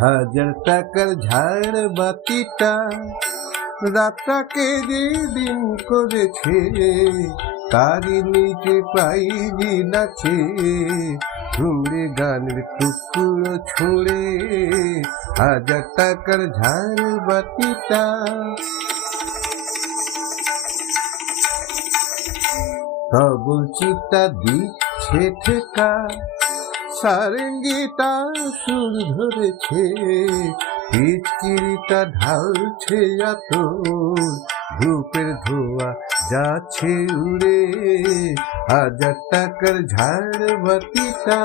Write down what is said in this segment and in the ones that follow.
হাজার টাকার ঝাড়বাতিটা রাতটাকে যেদিন করেছে, তারই নিচে পাইজি নাচে, ঘুমড়ে গানের টুকরো ছুঁড়ে। হাজার টাকার ঝাড়বাতিটা তবল চিতা দিচ্ছে ঠেকা, সারেঙ্গিটা সুর ধরেছে, পিচকিরিটা ঢালছে আতর, ধূপের ধোয়া যাচ্ছে উড়ে। হাজার টাকার ঝাড়বাতিটা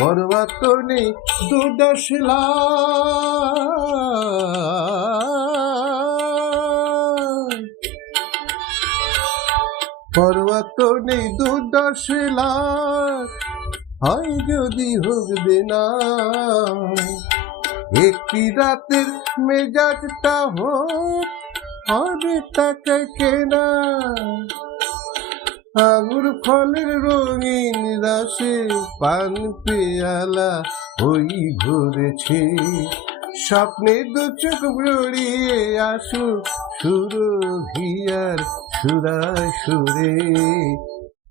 পর্বতনে দুদশলা পর্বতনে দুদশলা, হয় যদি হবে না একটি রাতের মেজাজটা হোক হবে টাকায় কেনা। আঙুর ফলের রঙিন রাশে পান পেয়ালা ওই ভরেছে, স্বপ্নে দু চোখ জড়িয়ে আসুক সুরভিয়ার সুরায় সুরে।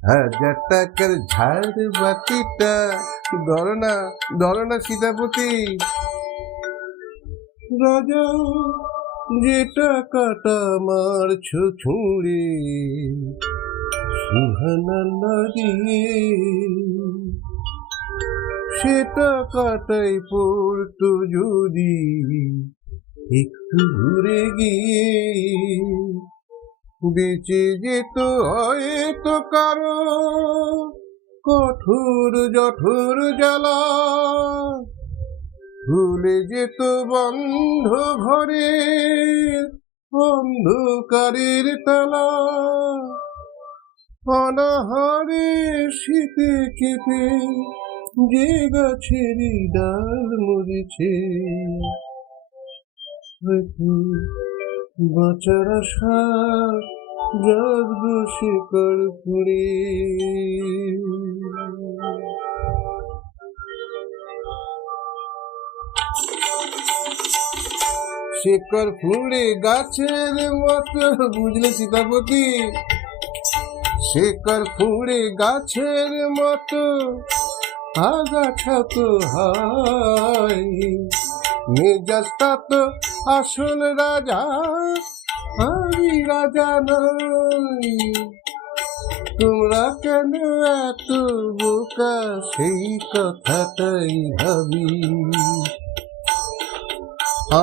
হাজার টাকার ঝাড়বাতিটা ধরো না সীতাপতি। রাজা যে টাকাটা মারছো ছুঁড়ে, সুহানা লাগিয়ে সে টাকাটাই পড়তো যদি একটু ঘুরে গিয়ে, বেঁচে যেত হয়তো কারো কঠোর জঠোর জ্বালা, ভুলে যেত বন্ধ ঘরে অন্ধকারের তালা। অনাহারে শীতে কেঁপে যে গাছের ডাল মরেছে, বাঁচার আশা জাগলো শিকড় পুড়ে। শিকড় ফুঁড়ে গাছের মতো, বুঝলে সীতাপতি? শিকড় ফুঁড়ে গাছের মতো আগাছা তো হয়, মেজাজটা তো আসল রাজা, আমি রাজা নই। তোমরা কেন এত বোকা সেই কথাটাই ভাবি,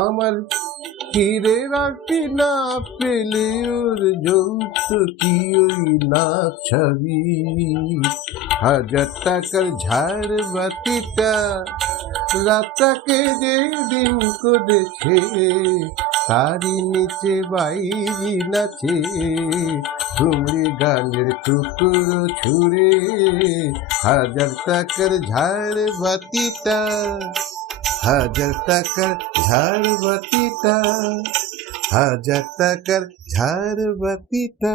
আমার ফিরে রাখতে না পেলে ওর যৌত কি ওই না ছবি। হাজার টাকার ঝাড়বাতিটা রাতটাকে যেদিন করেছে, তারই নিচে বাইজি নাচে, ঘুমড়ে গানের টুকরো ছুঁড়ে। হাজার টাকার ঝাড়বাতিটা, হাজার টাকার ঝাড়বাতিটা, হাজার টাকার ঝাড়বাতিটা।